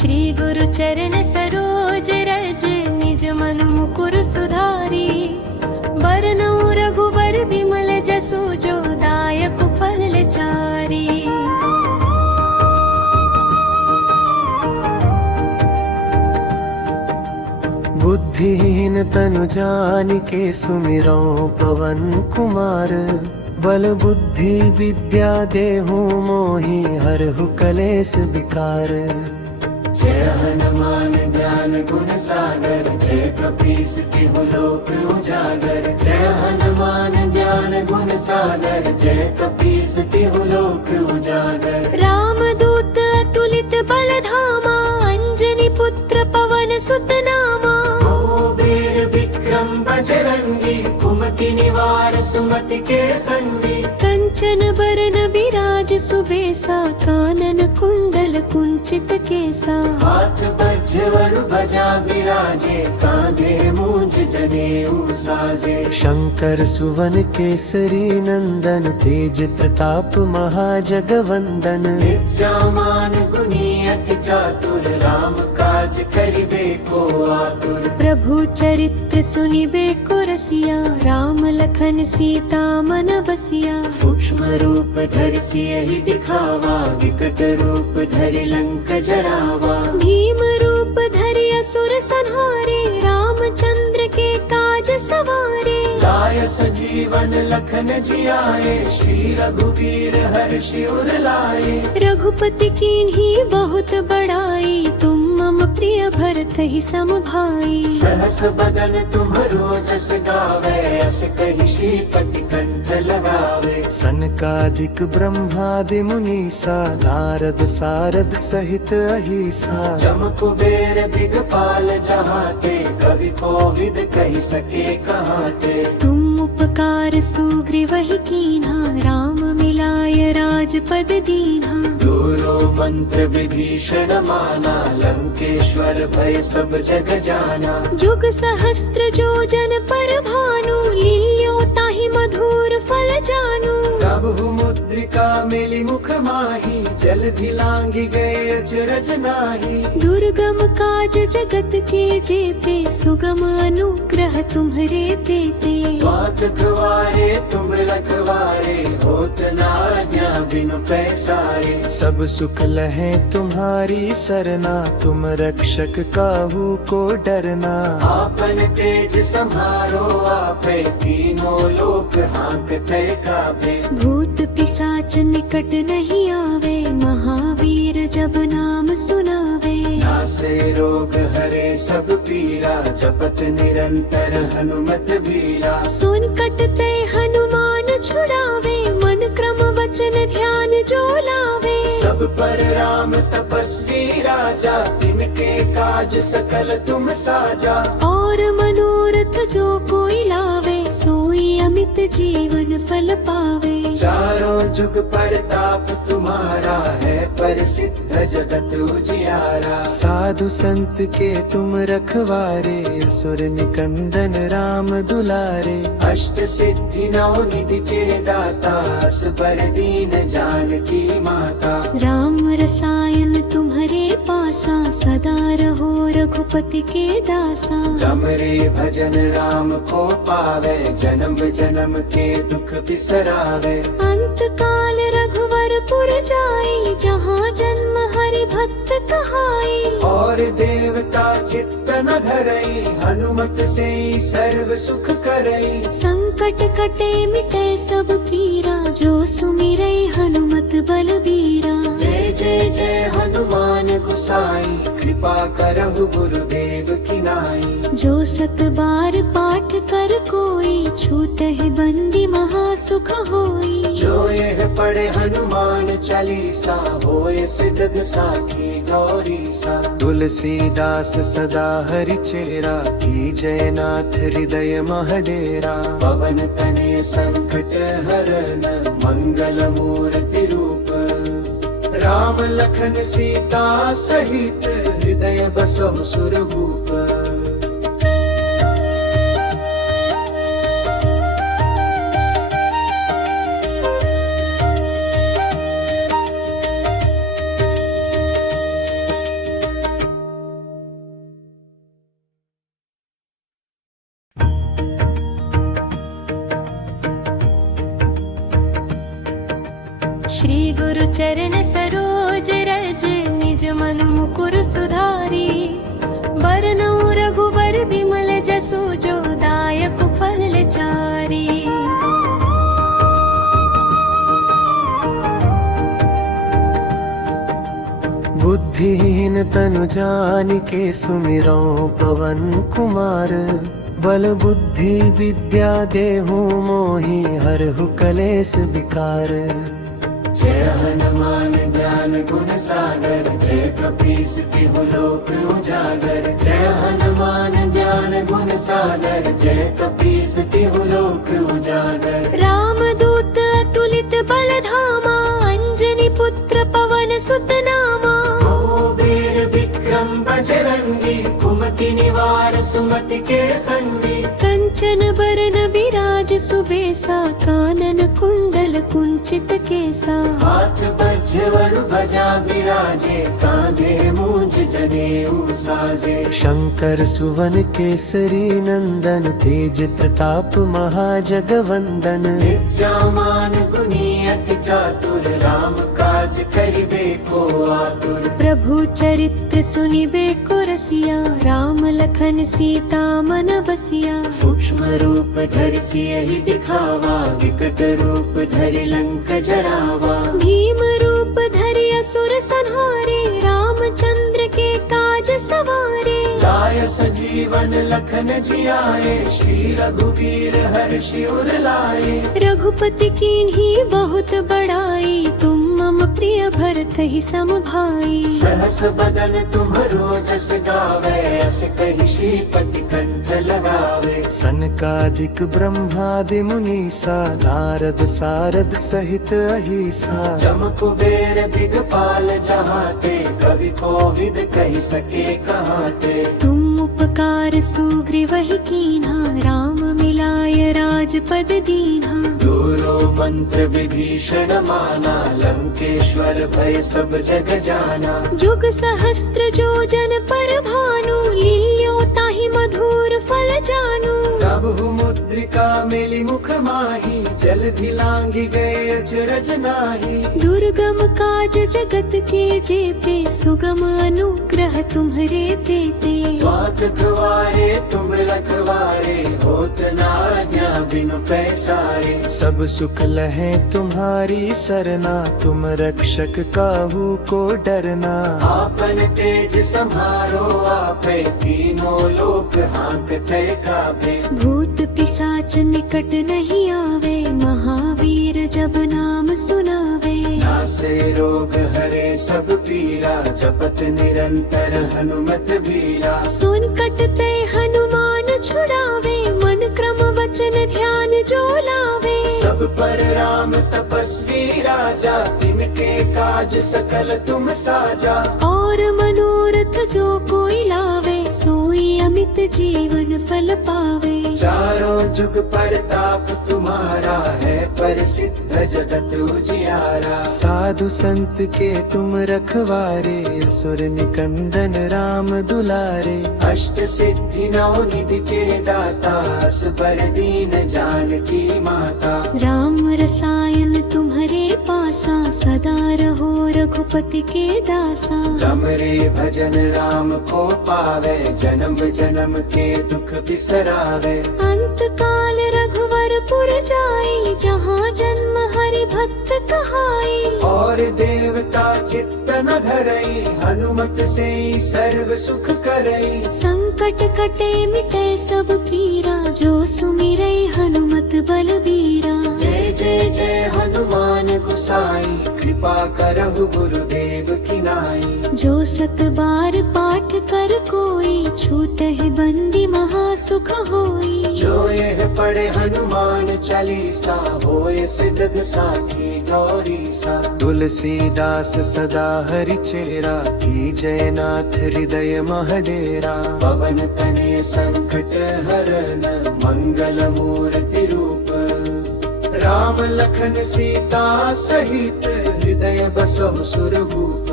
श्री गुरु चरण सरोज रज निज मनु मुकुर सुधारी। बरनउँ रघुबर विमल जसु जो दायक फल चारी। बुद्धिहीन तनु जानिके सुमिरौं पवन कुमार। बल बुद्धि विद्या देहु मोहि हरहु कलेस विकार। जय हनुमान ज्ञान गुण सागर जय कपीस तिहु लोक उजागर। जय हनुमान ज्ञान गुण सागर जय कपीस तिहु लोक उजागर। रामदूत अतुलित बल धामा अंजनी पुत्र पवन सुत नामा। वीर विक्रम बजरंगी कुमति निवार सुमति के संगी। कंचन बरन बिराज सुबेसा कानन कुंडल कुंचित केसा। हाथ वज्र ध्वजा बिराजे कांधे मूंज जनेऊ साजे। शंकर सुवन केसरी नंदन तेज प्रताप महाजगवंदन। विद्यामान गुणी अति चातुर राम काज करिबे को आतुर। प्रभु चरित्र सुनिबे को रसिया राम लखन सीता मन बसिया। सूक्ष्म रूप धरि सियहि दिखावा विकट रूप धरि लंक जरावा। भीम रूप धरि असुर संहारे रामचंद्र के काज सवारे। लाय सजीवन लखन जियाए श्री रघुवीर हर्षि उर लाए। रघुपति कीन्ही बहुत बड़ाई तुम मम प्रिय भरत ही सम भाई। सहस बदन तुम्हरो जस गावे अस कहि श्रीपति कंठ लगावे। सनकादिक ब्रह्मादि मुनीसा नारद सारद सहित अहिसा। जम कुबेर दिगपाल जहाते कवि कोविद कहि सके कहाते। तुम उपकार सुग्रीवहि कीन्हा राम मिलाय राजपद दीन्हा। दूरो मंत्र विभीषण माना लंकेश्वर भय सब जग जाना। जुग सहस्त्र जो जन पर भानु लील्यो ताहि मधुर फल जानू। प्रभु मुद्रिका मिली मुख माही जलधि लांघि गए अचरज नाही। दुर्गम काज जगत के जेते सुगम अनुग्रह तुम्हरे तेते। बात कवारे तुम रखवारे होत न आज्ञा बिनु पैसारे। सब सुख लहे तुम्हारी सरना तुम रक्षक काहू को डरना। आपन तेज सम्हारो आपे तीनों लोक हाँकते कापे। भूत पिशाच निकट नहीं आवे महावीर जब नाम सुनावे। नासे रोग हरे सब पीरा जपत निरंतर हनुमत बीरा। सुन कटते हनुमान छुड़ावे मन क्रम वचन ध्यान जो लावे। सब पर राम तपस्वी राजा तिनके काज सकल तुम साजा। और मनोरथ जो कोई लावे सोई अमित जीवन फल पावे। चारों जुग परताप तुम्हारा है प्रसिद्ध जगत उजियारा। साधु संत के तुम रखवारे असुर निकंदन राम दुलारे। अष्ट सिद्धि नौ निधि के दाता असबर दीन जानकी माता। राम रसायन तुम्हारे पासा सदा रहो रघुपति के दासा। जमरे भजन राम को पावे जन्म जन्म के दुख बिसरावे। अंत काल रघुवर पुर जाई जहाँ जन्म हरि भक्त कहाई। और देवता चित्त न धरई हनुमत से सर्व सुख करई। संकट कटे मिटे सब पीरा जो सुमिरै हनुमत बलबीरा। जय जय जय हनुमान गोसाई कृपा करहु गुरुदेव की नाई। जो सत बार पाठ कर कोई छूटहि बंदी महासुख होई। जो यह पढ़े हनुमान चालीसा होए सिद्ध साखी गौरी सा। तुलसीदास सदा हरि चेरा की जयनाथ हृदय महडेरा। पवन तनय संकट हरन मंगल मूर्ति रूप। राम लखन सीता सहित हृदय बसहु सुरभूप। श्री गुरु चरण सरोज रज निज मन मुकुर सुधारी बरनौ रघुबर विमल जसु जो दायक फल चारी। बुद्धिहीन तनु जानिके सुमिरौ पवन कुमार बल बुद्धि विद्या देहु मोहि हरहु कलेस विकार। जय हनुमान ज्ञान गुण सागर जय कपीस तिहु लोक उजागर। जय हनुमान ज्ञान गुण सागर जय कपीस तिहु लोक उजागर। रामदूत अतुलित बल धामा अंजनी पुत्र पवन सुत नामा। वीर विक्रम बजरंगी कुमति निवार सुमति के संगी। कंचन बरन बिराज सुबेसा कानन कुंडल कुंचित केसा। हाथ वज्र ध्वजा बिराजे कांधे मूंज जनेऊ साजे। शंकर सुवन केसरी नंदन तेज प्रताप महाजगवंदन। विद्यामान गुणी अति चातुर राम काज करिबे को आतुर। प्रभु चरित्र सुनिबे को रसिया राम लखन सीता मन बसिया। सूक्ष्म रूप धरि सियहि दिखावा विकट रूप धरि लंक जरावा। भीम रूप धरि असुर संहारे रामचंद्र के काज सवारे। लाय सजीवन लखन जियाए श्री रघुवीर हर्षि उर लाए। रघुपति कीन्ही बहुत बड़ाई तुम मम प्रिय भरत ही सम भाई। सहस बदन तुम्हरो जस गावे अस कहि श्रीपति कंठ लगावे। सनकादिक ब्रह्मादि मुनीसा नारद सारद सहित अहिसा। जम कुबेर दिगपाल जहाते कवि कोविद कहि सके कहाते। तुम उपकार सुग्रीव ही कीन्हा राम मिलाय राजपद दीन्हा। दूरो मंत्र विभीषण माना लंकेश्वर भय सब जग जाना। जुग सहस्त्र जो जन पर भानु लील्यो ताहि मधुर फल जानू। प्रभु मुद्रिका मिली मुख माही जलधि लांघि गए अचरज नाही। दुर्गम काज जगत के जेते सुगम अनुग्रह तुम्हरे तेते। बात कवारे तुम रखवारे होत न आज्ञा बिनु पैसारे। सब सुख लहे तुम्हारी सरना तुम रक्षक काहू को डरना। आपन तेज समारो आपे तीनों लोक हाँकते कापे। भूत पिशाच निकट नहीं आवे महावीर जब नाम सुनावे। नासे रोग हरे सब पीरा जपत निरंतर हनुमत बीरा। सुन कटते हनुमान छुड़ावे मन क्रम वचन ध्यान जो लावे। सब पर राम तपस्वी राजा तिनके काज सकल तुम साजा। और मनोरथ जो कोई लावे सोई अमित जीवन फल पावे। चारों जुग परताप तुम्हारा है प्रसिद्ध जगत उजियारा। साधु संत के तुम रखवारे असुर निकंदन राम दुलारे। अष्ट सिद्धि नौ निधि के दाता असबर दीन जानकी माता। राम रसायन तुम्हारे पासा सदा रहो रघुपति के दासा। जमरे भजन राम को पावे जन्म जन्म के दुख बिसरावे। अंत काल रघुवर पुर जाई जहाँ जन्म हरि भक्त कहाई। और देवता चित्त न धरई हनुमत से ही सर्व सुख करई। संकट कटे मिटे सब पीरा जो सुमिरै हनुमत बलबीरा। जय जय जय हनुमान गोसाई कृपा करहु गुरुदेव की नाई। जो सत बार पाठ कर कोई छूटहि बंदी महासुख होई। जो यह पढ़े हनुमान चालीसा होए सिद्ध साखी गौरी सा। तुलसीदास सदा हरि चेरा की जयनाथ हृदय महडेरा। पवन तनय संकट हरन मंगल मूर्ति रूप। राम लखन सीता सहित हृदय बसहु सुरभूप।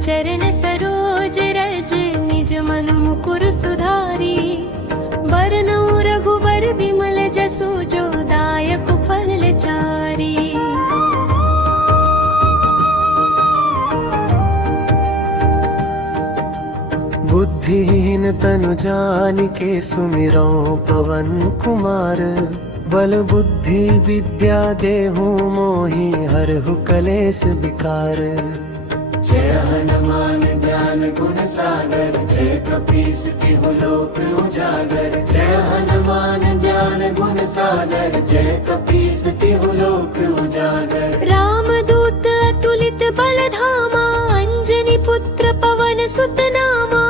चरण सरोज रज निज मनु मुकुर सुधारी बरनौ रघुबर विमल जसु जो दायक फल चारी। बुद्धिहीन तनु जानिके सुमिरौ पवन कुमार बल बुद्धि विद्या देहु मोहि हरहु कलेस विकार। जय हनुमान ज्ञान गुण सागर जय कपीस तिहु लोक उजागर। जय हनुमान ज्ञान गुण सागर जय कपीस तिहु लोक उजागर। रामदूत अतुलित बल धामा अंजनी पुत्र पवन सुत नामा।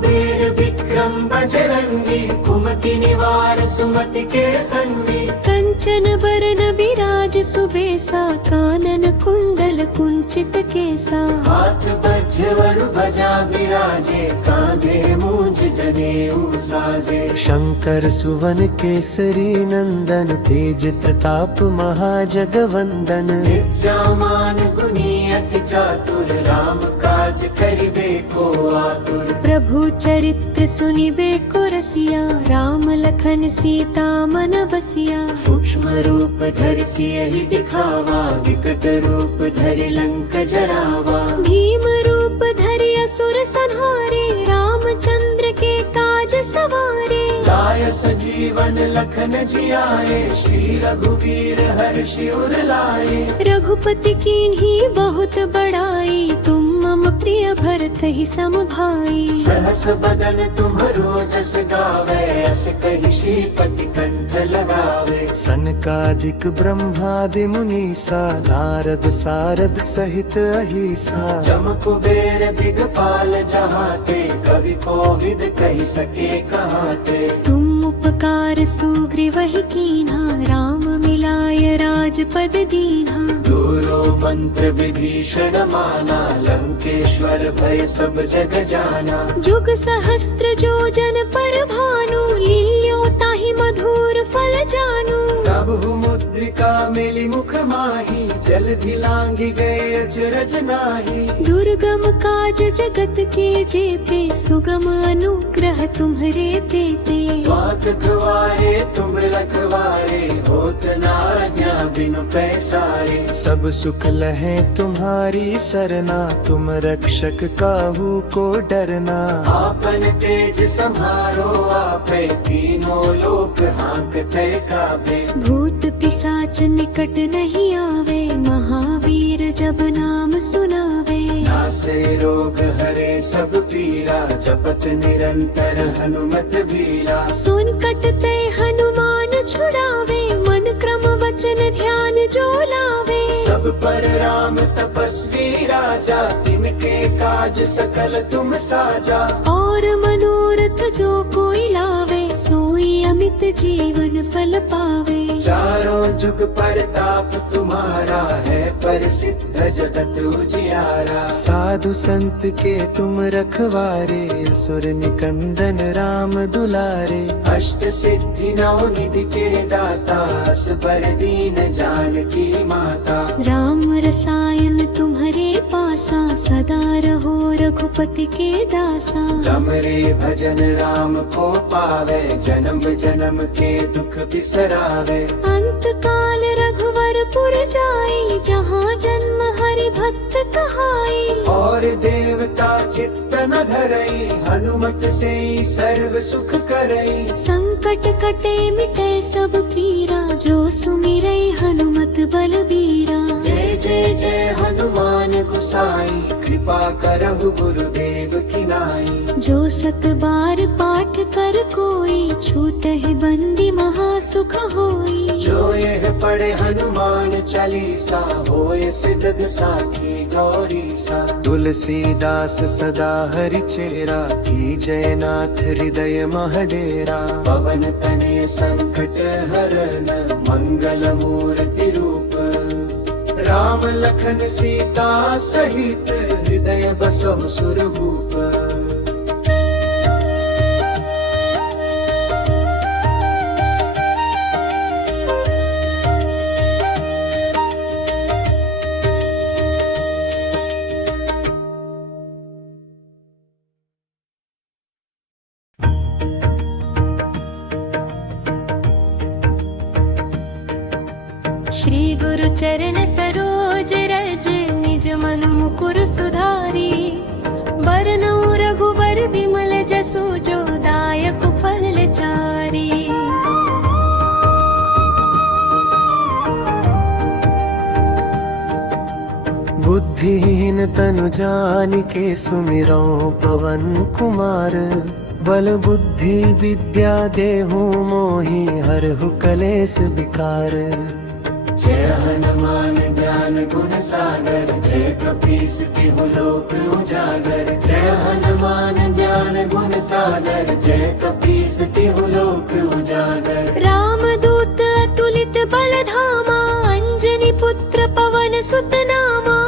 वीर विक्रम बजरंगी कुमति निवार सुमति के संगी। कंचन बरन बिराज सुबेसा कानन कुंडल कुंचित केसा। हाथ वज्र ध्वजा बिराजे कांधे मूंज जनेऊ साजे। शंकर सुवन केसरी नंदन तेज प्रताप महाजगवंदन। विद्यामान गुणी अति चातुर राम काज करिबे को आतुर। प्रभु चरित्र सुनिबे को रसिया राम लखन सीता मन बसिया। सूक्ष्म रूप धरि सियहि दिखावा विकट रूप धरि लंक जरावा। भीम रूप धरि असुर संहारे रामचंद्र के काज सवारे। लाय सजीवन लखन जियाए श्री रघुवीर हर्षि उर लाए। रघुपति कीन्ही बहुत बड़ाई तुम मम प्रिय भरत ही सम भाई। सहस बदन तुम्हरो जस गावे अस कहि श्रीपति कंठ लगावे। सनकादिक ब्रह्मादि मुनीसा नारद सारद सहित अहिसा। जम कुबेर दिगपाल जहाते कवि कोविद कहि सके कहाते। तुम उपकार सुग्रीव ही कीन्हा राम मिलाय राजपद दीन्हा। दूरो मंत्र विभीषण माना लंकेश्वर भय सब जग जाना। जुग सहस्त्र जो जन पर भानु लील्यो ताहि मधुर फल जानू। तब मुद्रिका मिली मुख माही जलधि लांघि गए अचरज नाही। दुर्गम काज जगत के जेते सुगम अनुग्रह तुम्हरे तेते। बात गवारे तुम रखवारे होत न आज्ञा बिनु पैसारे। सब सुख लहे तुम्हारी सरना तुम रक्षक काहू को डरना। आपन तेज समारो आपे तीनों लोक हाँकते काबे। भूत पिशाच निकट नहीं आवे महावीर जब नाम सुनावे। नासे रोग हरे सब पीरा जपत निरंतर हनुमत बीरा। सुन कटते हनुमान छुड़ावे मन क्रम वचन ध्यान जो लावे। सब पर राम तपस्वी राजा तिनके काज सकल तुम साजा। और मनोरथ जो कोई लावे सोई अमित जीवन फल पावे। चारों जुग परताप तुम्हारा है प्रसिद्ध जगत उजियारा। साधु संत के तुम रखवारे असुर निकंदन राम दुलारे। अष्ट सिद्धि नौ निधि के दाता असबर दीन जानकी माता। राम रसायन तुम्हारे पासा सदा रहो रघुपति के दासा। जमरे भजन राम को पावे जन्म जन्म के दुख बिसरावे। अंत काल रघुवर पुर जाई जहाँ जन्म हरि भक्त कहाई। और देवता चित्त न धरई हनुमत से सर्व सुख करई। संकट कटे मिटे सब पीरा जो सुमिरै हनुमत बलबीरा। जय जय जय हनुमान गोसाई कृपा करहु गुरुदेव की नाई। जो सत बार पाठ कर कोई छूटहि बंदी महासुख होई। जो यह पढ़े हनुमान चालीसा होए सिद्ध साखी गौरी सा। तुलसीदास सदा हरि चेरा की जयनाथ हृदय महडेरा। पवन तने संकट हरन मंगल मूर्ति रूप। राम लखन सीता सहित हृदय बसहु सुरभूप। चरण सरोज रज निज मन मुकुर सुधारी बरनउँ रघुबर विमल जसु जो दायक फल चारी। बुद्धिहीन तनु जानिके सुमिरौ पवन कुमार बल बुद्धि विद्या देहु मोहि हरहु कलेस विकार। जय हनुमान ज्ञान गुण सागर जय कपीस तिहु लोक उजागर। जय हनुमान ज्ञान गुण सागर जय कपीस तिहु लोक उजागर। रामदूत अतुलित बल धामा अंजनी पुत्र पवन सुत नामा।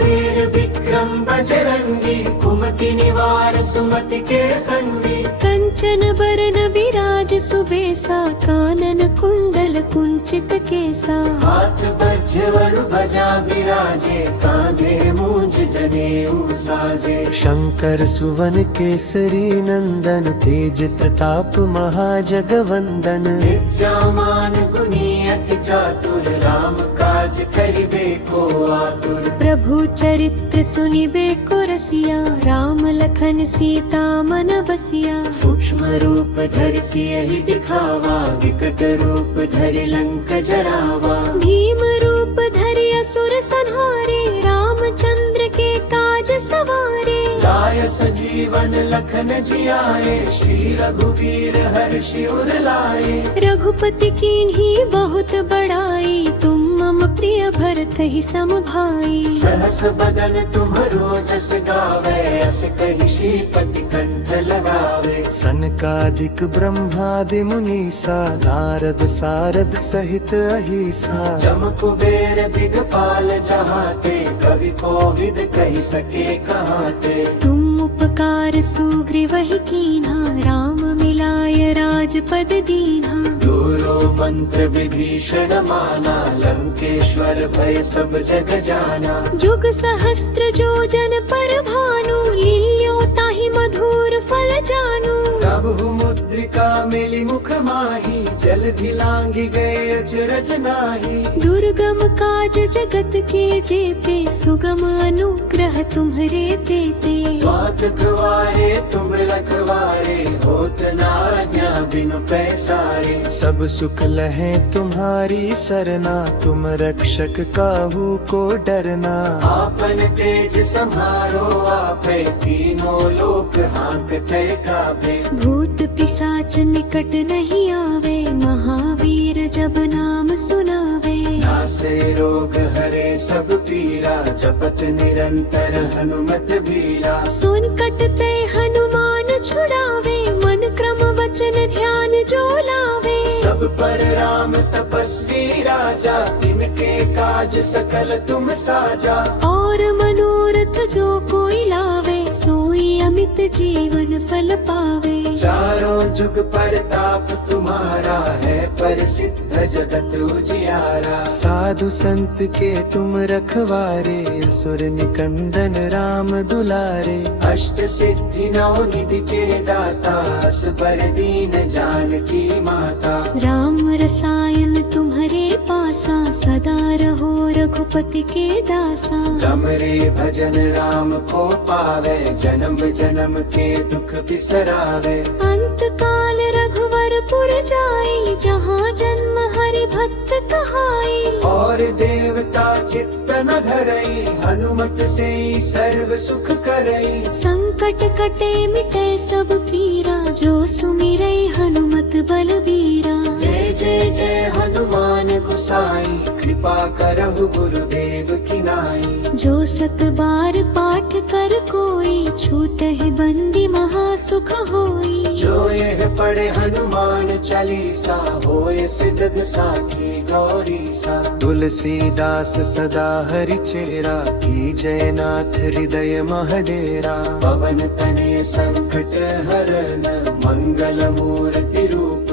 वीर विक्रम बजरंगी कुमति निवार सुमति के संगी। कंचन बरन बिराज सुबेसा कानन कुंडल कुंचित केसा। हाथ वज्र ध्वजा बिराजे कांधे मूंज जनेऊ साजे। शंकर सुवन केसरी नंदन तेज प्रताप महाजगवंदन। विद्यामान गुणी अति चातुर राम काज करिबे को आतुर। प्रभु चरित्र सुनिबे को रसिया राम लखन सीता मन बसिया। सूक्ष्म रूप धरि सियहि दिखावा विकट रूप धरि लंक जरावा। भीम रूप धरि असुर संहारे रामचंद्र के काज सवारे। लाय सजीवन लखन जियाए श्री रघुवीर हर्षि उर लाए। रघुपति कीन्ही बहुत बड़ाई तुम मम प्रिय भरत ही सम भाई। सहस बदन तुम्हरो जस गावे अस कहि श्रीपति कंठ लगावे। सनकादिक ब्रह्मादि मुनीसा नारद सारद सहित अहिसा। जम कुबेर दिगपाल जहाते कवि कोविद कहि सके कहाते। तुम उपकार सुग्रीव ही कीन्हा राम मिलाय राजपद दीन्हा। दूरो मंत्र विभीषण माना लंकेश्वर भय सब जग जाना। जुग सहस्त्र जो जन पर भानु लील्यो ताहि मधुर फल जानू। प्रभु मुद्रिका मिली मुख माही जलधि लांघि गए अचरज नाही। दुर्गम काज जगत के जेते सुगम अनुग्रह तुम्हरे तेते। बात गवारे तुम रखवारे होत न आज्ञा बिनु पैसारे। सब सुख लहे तुम्हारी सरना तुम रक्षक काहू को डरना। आपन तेज समारो आपे तीनों लोक हाँकते काबे। भूत पिशाच निकट नहीं आवे महावीर जब नाम सुनावे। नासे रोग हरे सब पीरा जपत निरंतर हनुमत बीरा। सुन कटते हनुमान छुड़ावे मन क्रम वचन ध्यान जो लावे। सब पर राम तपस्वी राजा तिनके काज सकल तुम साजा। और मनोरथ जो कोई लावे सोई अमित जीवन फल पावे। चारों जुग परताप तुम्हारा है प्रसिद्ध जगत उजियारा। साधु संत के तुम रखवारे असुर निकंदन राम दुलारे। अष्ट सिद्धि नौ निधि के दाता असबर दीन जानकी माता। राम रसायन तुम्हारे पासा सदा रहो रघुपति के दासा। जमरे भजन राम को पावे जन्म जन्म के दुख बिसरावे। अंत काल रघुवर पुर जाई जहाँ जन्म हरि भक्त कहाई। और देवता चित्त न धरई हनुमत से सर्व सुख करई। संकट कटे मिटे सब पीरा जो सुमिरै हनुमत बलबीरा। जय जय जय हनुमान गोसाई कृपा करहु गुरुदेव की नाई। जो सत बार पाठ कर कोई छूटहि बंदी महासुख होई। जो यह पढ़े हनुमान चालीसा होए सिद्ध साखी गौरी सा। तुलसीदास सदा हरि चेरा की जयनाथ हृदय महडेरा। पवन तनय संकट हरन मंगल मूर्ति रूप।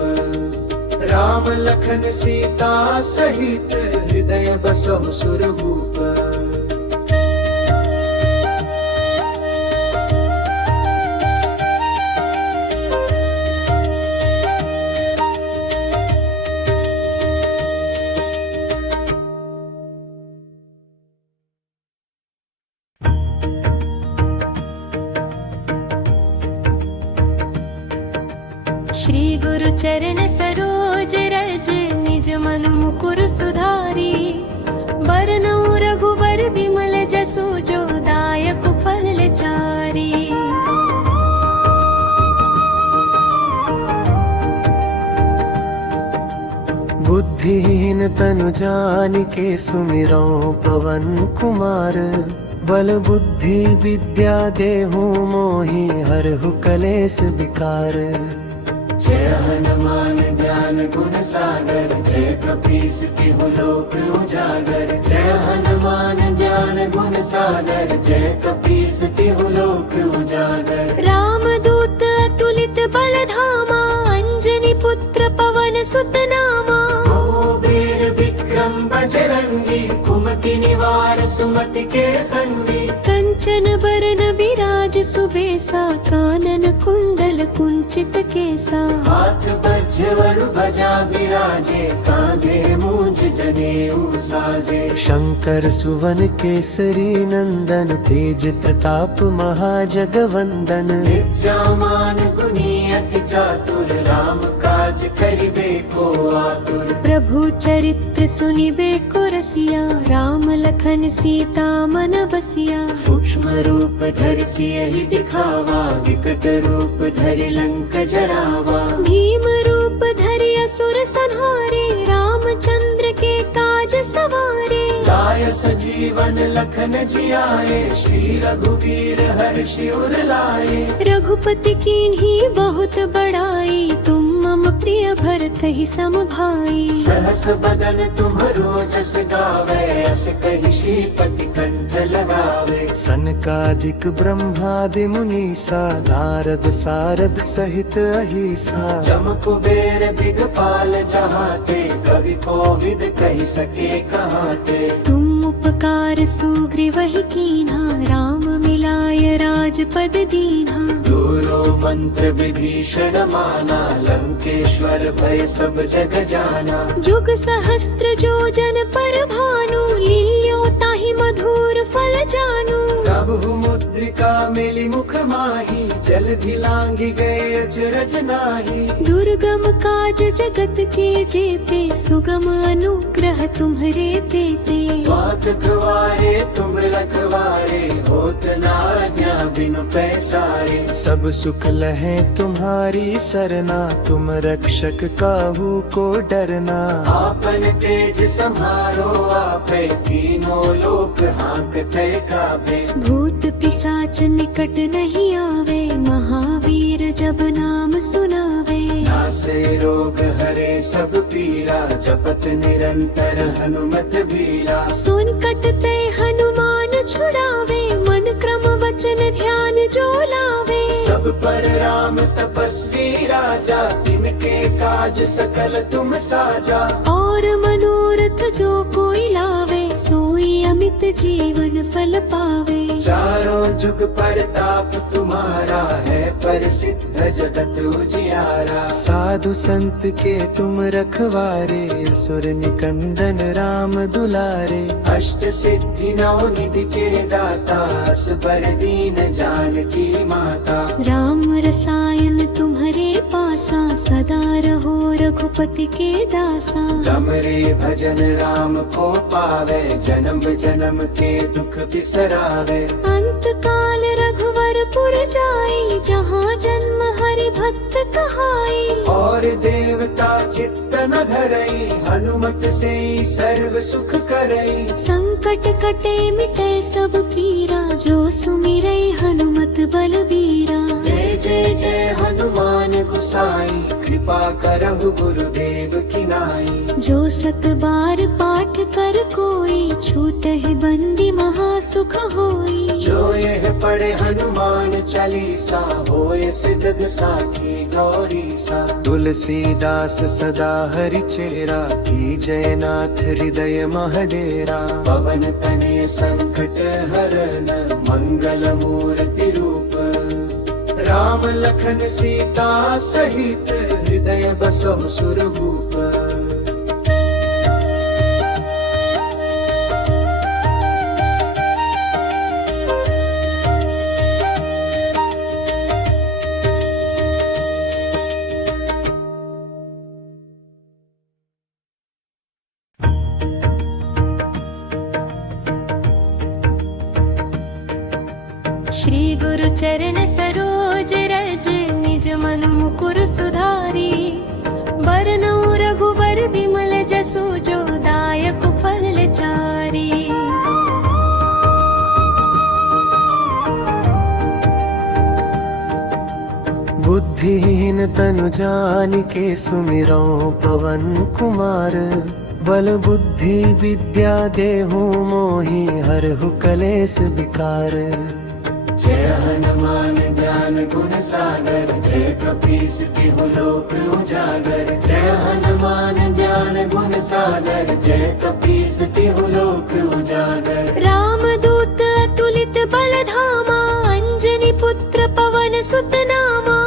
राम लखन सीता सहित हृदय बसहु सुरभूप। श्री गुरु चरण सरोज रज निज मनु मुकुर सुधारी बरनउँ रघुबर बिमल जसु जो दायक फल चारी। बुद्धिहीन तनु जानिके सुमिरौ पवन कुमार बल बुद्धि विद्या देहु मोहि हरहु कलेस विकार। जय हनुमान ज्ञान गुण सागर जय कपीस तिहु लोक उजागर। जय हनुमान ज्ञान गुण सागर जय कपीस तिहु लोक उजागर। रामदूत अतुलित बल धामा अंजनी पुत्र पवन सुत नामा। वीर विक्रम बजरंगी कुमति निवार सुमति के संगी। कंचन बरन बिराज सुबेसा कानन कुंडल कुंचित केसा। हाथ वज्रवरु ध्वजा बिराजे कांधे मूंज जनेऊ साजे। शंकर सुवन केसरी नंदन तेज प्रताप महाजगवंदन। विद्यामान गुणी अति चातुर राम काज करिबे को आतुर। प्रभु चरित्र सुनिबे को रसिया राम लखन सीता मन बसिया। सूक्ष्म रूप धरि सियहि दिखावा विकट रूप धरि लंक जरावा। भीम रूप धरि असुर संहारे रामचंद्र के काज सवारे। लाय सजीवन लखन जियाए श्री रघुवीर हर्षि उर लाए। रघुपति कीन्ही बहुत बड़ाई तुम मम प्रिय भरत ही सम भाई। सहस बदन तुम्हरो जस गावे अस कहि श्रीपति कंठ लगावे। सनकादिक ब्रह्मादि मुनीसा नारद सारद सहित अहिसा। जम कुबेर दिगपाल जहाते कवि कोविद कहि सके कहाते। तुम उपकार सुग्रीव ही कीन्हा राम मिलाय राजपद दीन्हा। दूरो मंत्र विभीषण माना लंकेश्वर भय सब जग जाना। जुग सहस्त्र जो जन पर भानु लील्यो ताहि मधुर फल जानू। प्रभु मुद्रिका मिली मुख माही जलधि लांघि गए अचरज नाही। दुर्गम काज जगत के जेते सुगम अनुग्रह तुम्हरे तेते। बात गवारे तुम रखवारे होत न आज्ञा बिनु पैसारे। सब सुख लहे तुम्हारी सरना तुम रक्षक काहू को डरना। आपन तेज समारो आपे तीनों लोक हाँकते काबे। भूत पिशाच निकट नहीं आवे महावीर जब नाम सुनावे। नासे रोग हरे सब पीरा जपत निरंतर हनुमत बीरा। सुन कटते हनुमान छुड़ावे मन क्रम वचन ध्यान जो लावे। सब पर राम तपस्वी राजा तिनके काज सकल तुम साजा। और मनोरथ जो कोई लावे सोई अमित जीवन फल पावे। चारों जुग परताप तुम्हारा है प्रसिद्ध जगत उजियारा। साधु संत के तुम रखवारे असुर निकंदन राम दुलारे। अष्ट सिद्धि नौ निधि के दाता असबर दीन जानकी माता। राम रसायन तुम्हारे पासा सदा रहो रघुपति के दासा। जमरे भजन राम को पावे जन्म जन्म के दुख बिसरावे। अंत काल रघुवर पुर जाई जहाँ जन्म हरि भक्त कहाई। और देवता चित्त न धरई हनुमत से सर्व सुख करई। संकट कटे मिटे सब पीरा जो सुमिरै हनुमत बलबीरा। जय जय जय हनुमान गोसाई कृपा करहु गुरुदेव की नाई। जो सत बार पाठ कर कोई छूटहि बंदी महासुख होई। जो यह पढ़े हनुमान चालीसा होय सिद्ध साखी गौरी सा। तुलसीदास सदा हरि चेरा की जयनाथ हृदय महडेरा। पवन तनय संकट हरन मंगल मूर्ति रूप। राम लखन सीता सहित हृदय बसहु सुरभूप। गुरु चरण सरोज रज निज मन मुकुर सुधारी बरनौ रघुवर बिमल जसु जो दायक फल चारी। बुद्धिहीन तनु जानिके सुमिरौ पवन कुमार बल बुद्धि विद्या देहु मोहि हरहु कलेस विकार। जय हनुमान ज्ञान गुण सागर जय कपीस तिहु लोक उजागर। जय हनुमान ज्ञान गुण सागर जय कपीस तिहु लोक उजागर। रामदूत अतुलित बल धामा अंजनी पुत्र पवन सुत नामा।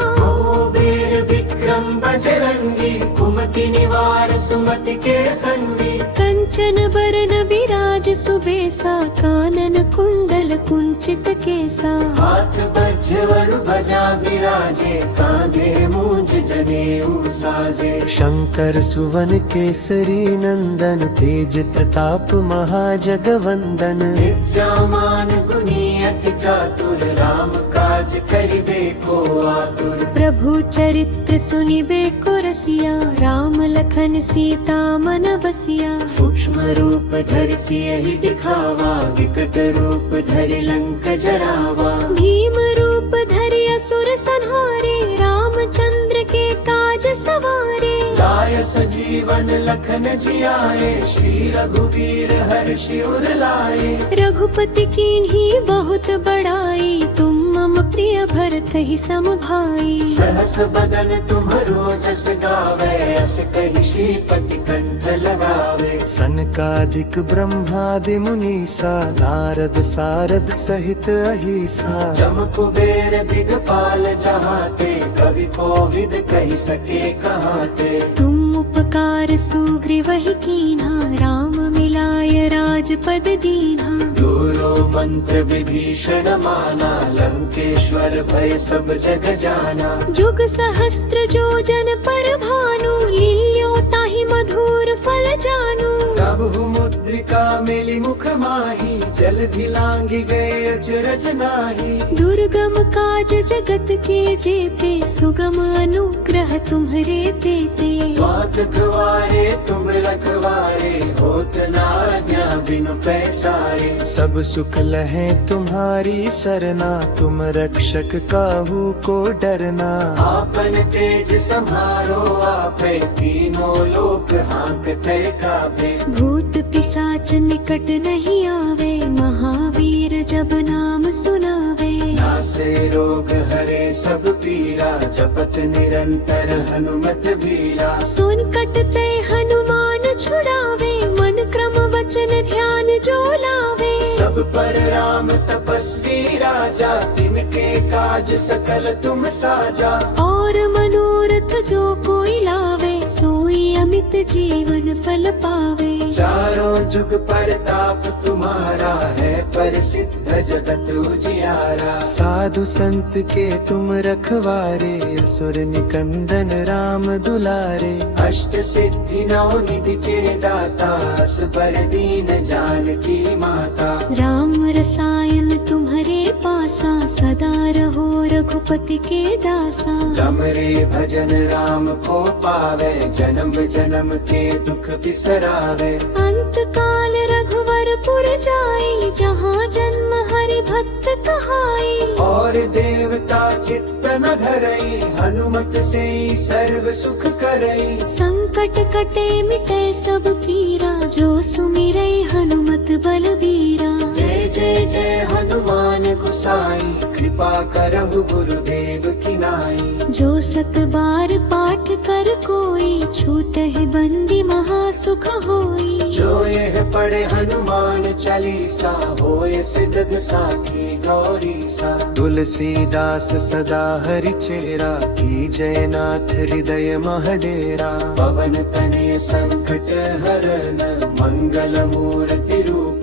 वीर विक्रम बजरंगी कुमति निवार सुमति के संगी। कंचन बरन बिराज सुबेसा कानन कुंडल कुंचित केसा। हाथ वज्र ध्वजा बिराजे कांधे मूंज जनेऊ साजे। शंकर सुवन केसरी नंदन तेज प्रताप महाजगवंदन। विद्यामान गुणी अति चातुर राम काज करिबे को आतुर। प्रभु चरित्र सुनिबे को रसिया राम लखन सीता मन बसिया। सूक्ष्म रूप धरि सियहि दिखावा विकट रूप धरि लंक जरावा। भीम रूप धरि असुर संहारे रामचंद्र के काज सवारे। लाय सजीवन लखन जियाए श्री रघुवीर हर्षि उर लाए। रघुपति कीन्ही बहुत बड़ाई तुम मम प्रिय भरत ही सम भाई। सहस बदन तुम्हरो जस गावे अस कहि श्रीपति कंठ लगावे। सनकादिक ब्रह्मादि मुनीसा नारद सारद सहित अहिसा। जम कुबेर दिगपाल जहाते कवि कोविद कहि सके कहाते। तुम उपकार सुग्रीव ही कीन्हा राम मिलाय राजपद दीन्हा। दूरो मंत्र विभीषण माना लंकेश्वर भय सब जग जाना। जुग सहस्त्र जो जन पर भानु लील्यो ताहि मधुर फल जानू। तब मुद्रिका मिली मुख माही जलधि लांघि गए अचरज नाही। दुर्गम काज जगत के जेते सुगम अनुग्रह तुम्हरे तेते। बात गवारे तुम रखवारे होत न आज्ञा बिनु पैसारे। सब सुख लहे तुम्हारी सरना तुम रक्षक काहू को डरना। आपन तेज सम्हारो आपे तीनों लोक हाँकते काबे। भूत पिशाच निकट नहीं आवे महावीर जब नाम सुनावे। नासे रोग हरे सब पीरा जपत निरंतर हनुमत बीरा। सुन कटते हनुमान छुड़ावे मन क्रम वचन ध्यान जो लावे। सब पर राम तपस्वी राजा तिनके काज सकल तुम साजा। और मनोरथ जो कोई लावे सोई अमित जीवन फल पावे। चारों जुग परताप तुम्हारा है प्रसिद्ध जगत उजियारा। साधु संत के तुम रखवारे असुर निकंदन राम दुलारे। अष्ट सिद्धि नौ निधि के दाता असबर दीन जानकी माता। राम रसायन तुम्हारे पासा सदा रहो रघुपति के दासा। जमरे भजन राम को पावे जन्म जन्म के दुख बिसरावे। अंत काल रघुवर पुर जाई जहाँ जन्म हरि भक्त कहाई। और देवता चित्त न धरई हनुमत से सर्व सुख करई। संकट कटे मिटे सब पीरा जो सुमिरै हनुमत बलबीरा। जय जय जय हनुमान गोसाई कृपा करहु गुरुदेव की नाई। जो सत बार पाठ कर कोई छूटहि बंदी महासुख होई। जो यह पढ़े हनुमान चालीसा होय सिद्ध साखी गौरी सा। तुलसीदास सदा हरि चेरा की जयनाथ हृदय महडेरा। पवन तनय संकट हरन मंगल मूर्ति रूप।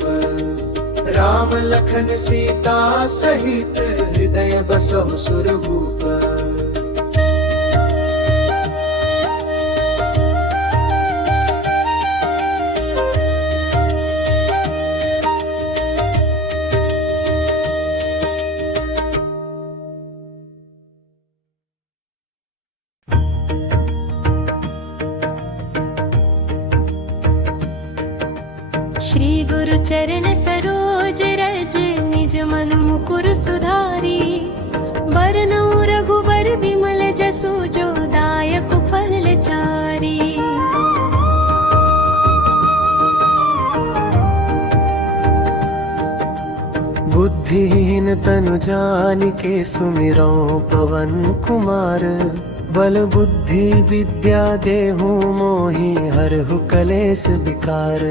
राम लखन सीता सहित हृदय बसहु सुरभूप। श्री गुरु चरण सरोज रज निज मनु मुकुर सुधारी बरनौ रघुबर विमल जसु जो दायक फल चारी। बुद्धिहीन तनु जानिके सुमिरौ पवन कुमार बल बुद्धि विद्या देहु मोहि हरहु कलेस विकार।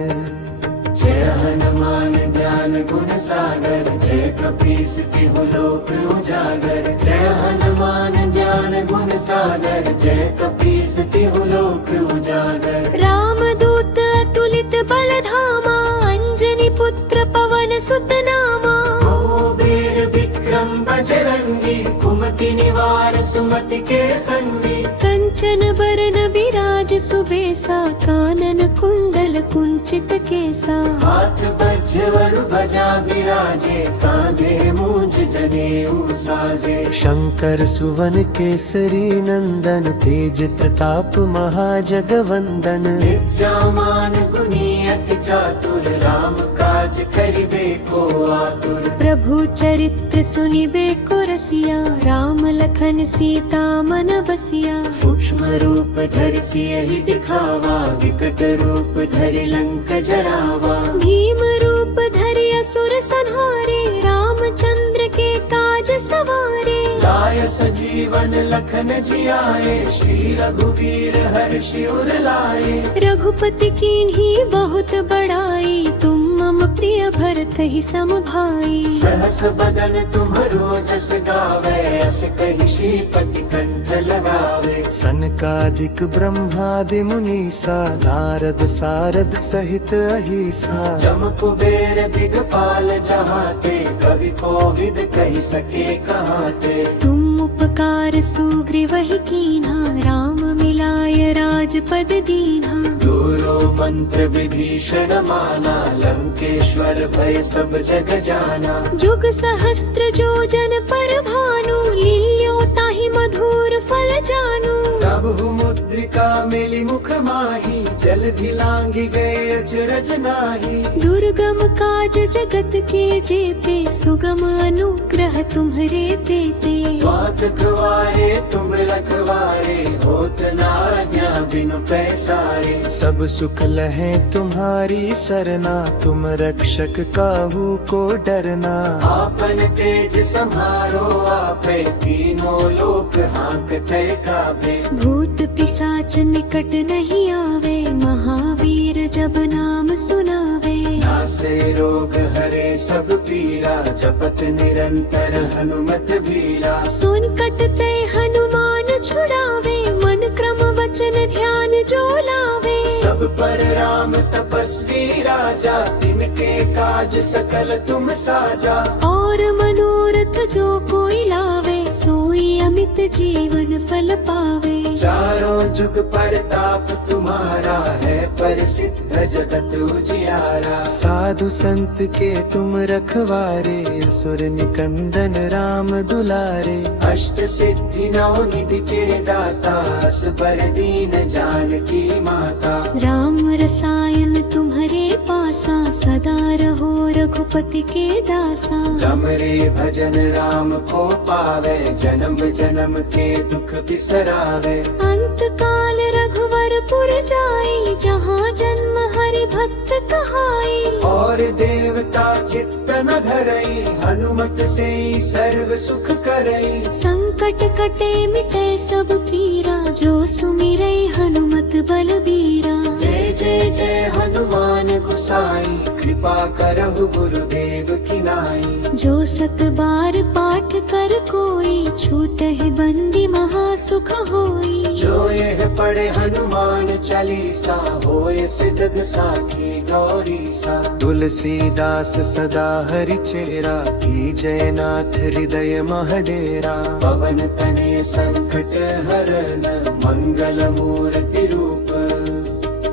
जय हनुमान ज्ञान गुण सागर जय कपीस तिहु लोक उजागर। जय हनुमान ज्ञान गुण सागर जय कपीस तिहु लोक उजागर। रामदूत अतुलित बल धामा अंजनी पुत्र पवन सुत नामा। वीर विक्रम बजरंगी कुमति निवार सुमति के संगी। कंचन बरन बिराज सुबेसा कानन कुंडल कुंचित केसा। हाथ वज्र ध्वजा बिराजे कांधे मूंज जनेऊ साजे। शंकर सुवन केसरी नंदन तेज प्रताप महाजगवंदन। विद्यामान गुणी अति चातुर राम काज करिबे को आतुर। प्रभु चरित्र सुनिबे को रसिया राम लखन सीता मन बसिया। सूक्ष्म रूप धरि सियहि दिखावा विकट रूप धरि लंक जरावा। भीम रूप धरि असुर संहारे रामचंद्र के काज सवारे। लाय सजीवन लखन जियाए श्री रघुवीर हर्षि उर लाए। रघुपति कीन्ही बहुत बड़ाई तुम मम प्रिय भरत ही सम भाई। सहस बदन तुम्हरो जस गावे अस कहि श्रीपति कंठ लगावे। सनकादिक ब्रह्मादि मुनीसा नारद सारद सहित अहिसा। जम कुबेर दिगपाल जहाते कवि कोविद कहि सके कहाते। तुम उपकार सुग्रीव ही कीन्हा राम मिलाय राजपद दीन्हा। दूरो मंत्र विभीषण माना लंकेश्वर भय सब जग जाना। जुग सहस्त्र जो जन पर भानु लील्यो ताहि मधुर फल जानू। तब मुद्रिका मिली मुख माही जलधि लांघि गए अचरज नाही। दुर्गम काज जगत के जेते सुगम अनुग्रह तुम्हरे देते। बात गवारे तुम रखवारे होत न आज्ञा बिनु पैसारे। सब सुख लहे तुम्हारी सरना तुम रक्षक काहू को डरना। आपन तेज समारो आपे तीनों लोक हाँकते काबे। भूत पिशाच निकट नहीं आवे महावीर जब नाम सुनावे। नासे रोग हरे सब पीरा जपत निरंतर हनुमत बीरा। सुन कटते हनुमान छुड़ावे मन क्रम वचन ध्यान जो लावे। सब पर राम तपस्वी राजा तिनके काज सकल तुम साजा। और मनोरथ जो कोई लावे सोई अमित जीवन फल पावे। चारों जुग परताप तुम्हारा है प्रसिद्ध जगत उजियारा। साधु संत के तुम रखवारे असुर निकंदन राम दुलारे। अष्ट सिद्धि नौ निधि के दाता असबर दीन जानकी माता। राम रसायन तुम्हारे पासा सदा रहो रघुपति के दासा। जमरे भजन राम को पावे जन्म जन्म के दुख बिसरावे। अंत काल रघुवर पुर जाई जहाँ जन्म हरि भक्त कहाई। और देवता चित्त न धरई हनुमत से सर्व सुख करई। संकट कटे मिटे सब पीरा जो सुमिरै हनुमत बलबीरा। जय जय जय हनुमान गोसाई कृपा करहु गुरुदेव की नाई। जो सत बार पाठ कर कोई छूटहि बंदी महासुख होई। जो यह पढ़े हनुमान चालीसा होए सिद्ध साखी गौरी सा। तुलसीदास सदा हरि चेरा की जयनाथ हृदय महडेरा। पवन तनय संकट हरन मंगल मूर्ति रूप।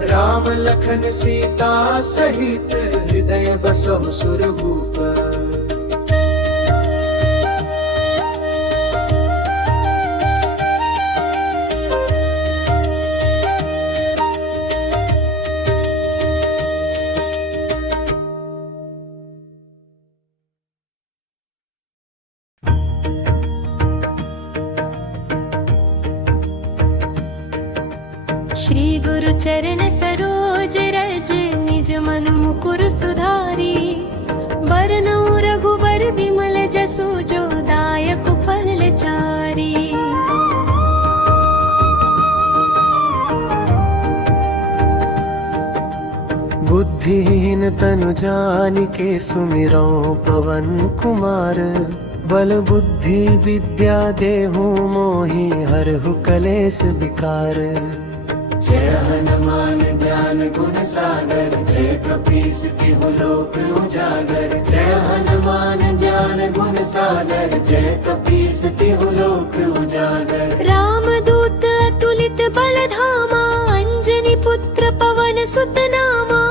राम लखन सीता सहित हृदय बसहु सुरभूप। श्री गुरु चरण सरोज रज निज मनु मुकुर सुधारी बरनौ रघुबर विमल जसु जो दायक फल चारी। बुद्धिहीन तनु जानिके सुमिरौ पवन कुमार बल बुद्धि विद्या देहु मोहि हरहु कलेस विकार। जय हनुमान ज्ञान गुण सागर जय कपीस तिहु लोक उजागर। जय हनुमान ज्ञान गुण सागर जय कपीस तिहु लोक उजागर। रामदूत अतुलित बल धामा अंजनी पुत्र पवन सुत नामा।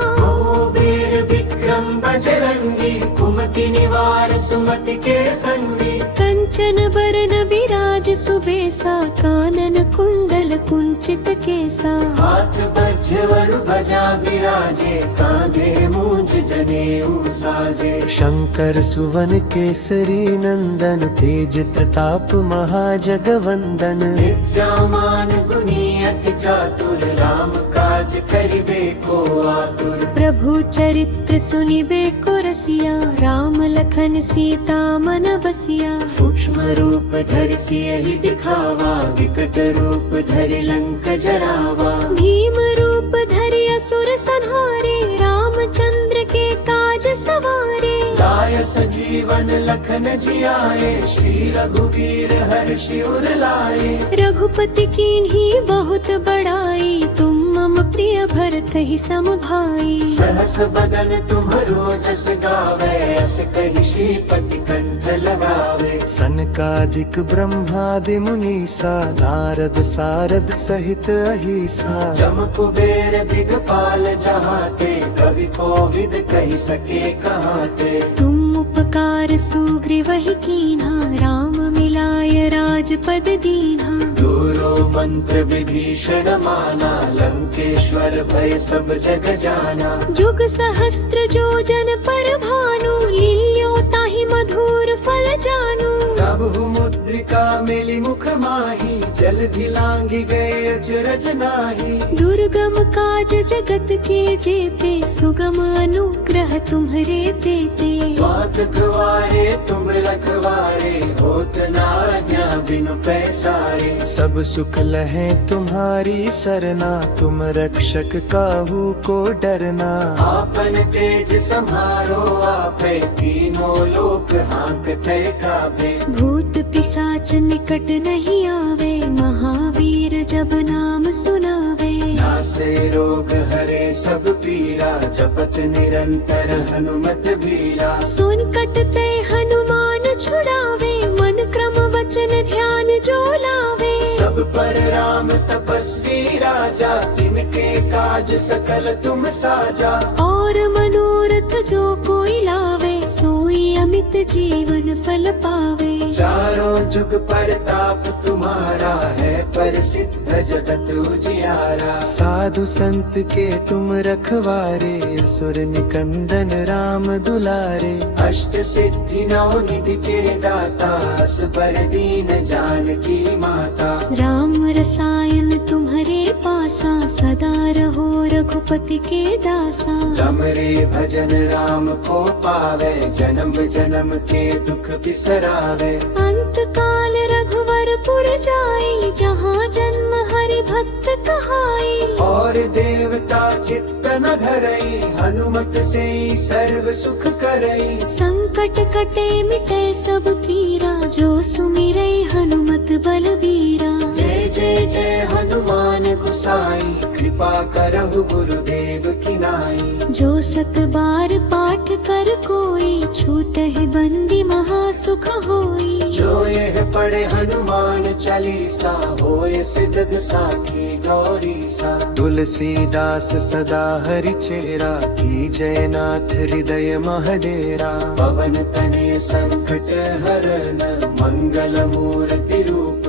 वीर विक्रम बजरंगी कुमति निवार सुमति के संगी। कंचन बरन बिराज सुबेसा कानन कुंडल कुंचित केसा। हाथ वज्र ध्वजा बिराजे कांधे मूंज जनेऊ साजे। शंकर सुवन केसरी नंदन तेज प्रताप महाजगवंदन। विद्यामान गुणी अति चातुर राम काज करिबे को आतुर। प्रभु चरित्र सुनिबे को रसिया राम लखन सीता मन बसिया। सूक्ष्म रूप धरि सियहि दिखावा विकट रूप धरि लंक जरावा। भीम रूप धरि असुर संहारे रामचंद्र के काज सवारे। लाय सजीवन लखन जियाए श्री रघुवीर हर्षि उर लाए। रघुपति कीन्ही बहुत बड़ाई तुम मम प्रिय भरत ही सम भाई। सहस बदन तुम्हरो जस गावे अस कहि श्रीपति कंठ लगावे। सनकादिक ब्रह्मादि मुनीसा नारद सारद सहित अहिसा। जम कुबेर दिगपाल जहाते कवि कोविद कहि सके कहाते। तुम उपकार सुग्रीव ही कीन्हा राम मिलाय राजपद दीन्हा। दूरो मंत्र विभीषण माना लंकेश्वर भय सब जग जाना। जुग सहस्त्र जो जन पर भानु लील्यो ताहि मधुर फल जानू। तब मुद्रिका मिली मुख माही जलधि लांघि गए अचरज नाही। दुर्गम काज जगत के जेते सुगम अनुग्रह तुम्हरे देते। बात गवारे तुम रखवारे होत न आज्ञा बिनु पैसारे। सब सुख लहे तुम्हारी सरना तुम रक्षक काहू को डरना। आपन तेज सम्हारो आपे तीनों लोक हाँकते काबे। भूत पिशाच निकट नहीं आवे महावीर जब नाम सुनावे। नासे रोग हरे सब पीरा जपत निरंतर हनुमत बीरा। सुन कटते हनुमान छुड़ावे मन क्रम वचन ध्यान जो लावे। सब पर राम तपस्वी राजा तिनके काज सकल तुम साजा। और मनोरथ जो कोई लावे सोई अमित जीवन फल पावे। चारों जुग परताप तुम्हारा है प्रसिद्ध जगत उजियारा। साधु संत के तुम रखवारे असुर निकंदन राम दुलारे। अष्ट सिद्धि नौ निधि के दाता असबर दीन जानकी माता। राम रसायन तुम्हारे पासा सदा रहो रघुपति के दासा। जमरे भजन राम को पावे जन्म जन्म के दुख बिसरावे। अंत काल रघुवर पुर जाई जहाँ जन्म हरि भक्त कहाई। और देवता चित्त न धरई हनुमत से सर्व सुख करई। संकट कटे मिटे सब पीरा जो सुमिरै हनुमत बलबीरा। जय जय जय हनुमान गोसाई कृपा करहु गुरुदेव की नाई। जो सत बार पाठ कर कोई छूटहि बंदी महासुख होई। जो यह पढ़े हनुमान चालीसा होए सिद्ध साखी गौरी सा। तुलसीदास सदा हरि चेरा की जयनाथ हृदय महडेरा। पवन तनय संकट हरन मंगल मूर्ति रूप।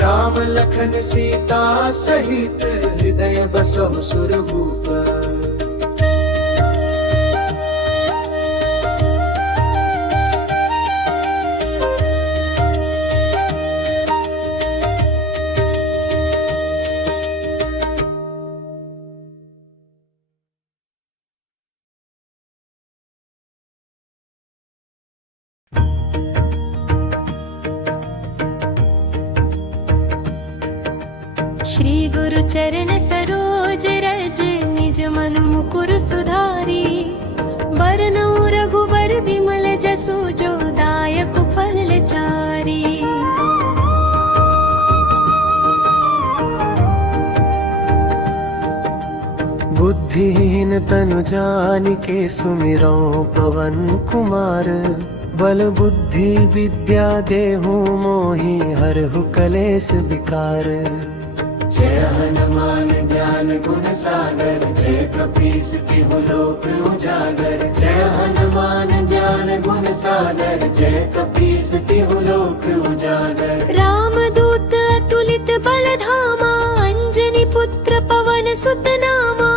राम लखन सीता सहित हृदय बसहु सुरभूप। श्री गुरु चरण सरोज रज निज मन मुकुर सुधारी बरनउँ रघुबर विमल जसु जो दायक फल चारी। बुद्धिहीन तनु जानिके सुमिरौ पवन कुमार बल बुद्धि विद्या देहु मोहि हरहु कलेस विकार। जय हनुमान ज्ञान गुण सागर जय कपीस तिहु लोक उजागर। जय हनुमान ज्ञान गुण सागर जय कपीस तिहु लोक उजागर। रामदूत अतुलित बल धामा अंजनी पुत्र पवन सुत नामा।